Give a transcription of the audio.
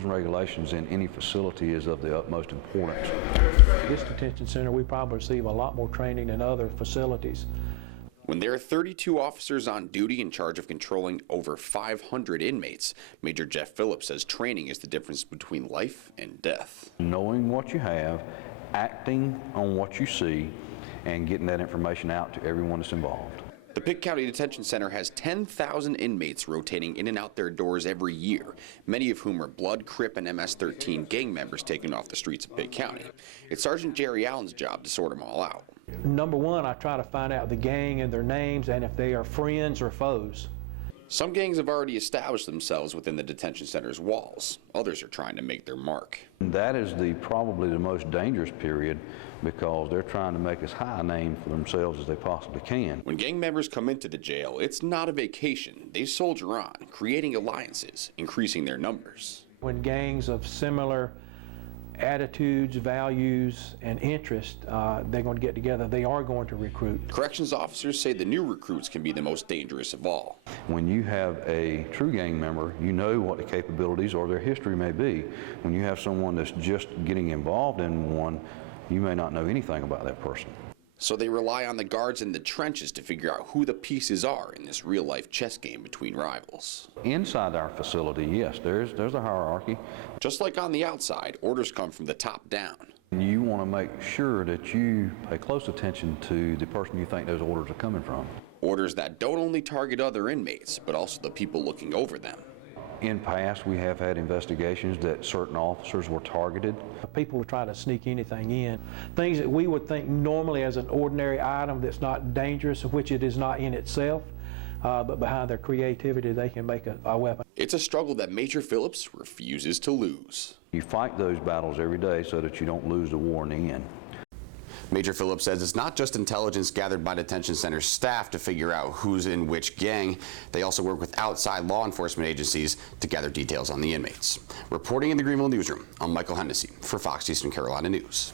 rules and regulations in any facility is of the utmost importance. This detention center, we probably receive a lot more training than other facilities. When there are 32 officers on duty in charge of controlling over 500 inmates, Major Jeff Phillips says training is the difference between life and death. Knowing what you have, acting on what you see, and getting that information out to everyone that's involved. The Pitt County Detention Center has 10,000 inmates rotating in and out their doors every year, many of whom are Blood, Crip, and MS-13 gang members taken off the streets of Pitt County. It's Sergeant Jerry Allen's job to sort them all out. Number one, I try to find out the gang and their names and if they are friends or foes. Some gangs have already established themselves within the detention center's walls. Others are trying to make their mark. That is probably the most dangerous period because they're trying to make as high a name for themselves as they possibly can. When gang members come into the jail, it's not a vacation. They soldier on, creating alliances, increasing their numbers. When gangs of similar attitudes, values, and interests, they're going to get together, they are going to recruit. Corrections officers say the new recruits can be the most dangerous of all. When you have a true gang member, you know what the capabilities or their history may be. When you have someone that's just getting involved in one, you may not know anything about that person. So they rely on the guards in the trenches to figure out who the pieces are in this real-life chess game between rivals. Inside our facility, yes, there's a hierarchy. Just like on the outside, orders come from the top down. You want to make sure that you pay close attention to the person you think those orders are coming from. Orders that don't only target other inmates, but also the people looking over them. In past, we have had investigations that certain officers were targeted. People will try to sneak anything in. Things that we would think normally as an ordinary item that's not dangerous, which it is not in itself, but behind their creativity, they can make a weapon. It's a struggle that Major Phillips refuses to lose. You fight those battles every day so that you don't lose the war in the end. Major Phillips says it's not just intelligence gathered by detention center staff to figure out who's in which gang. They also work with outside law enforcement agencies to gather details on the inmates. Reporting in the Greenville newsroom, I'm Michael Hennessy for Fox Eastern Carolina News.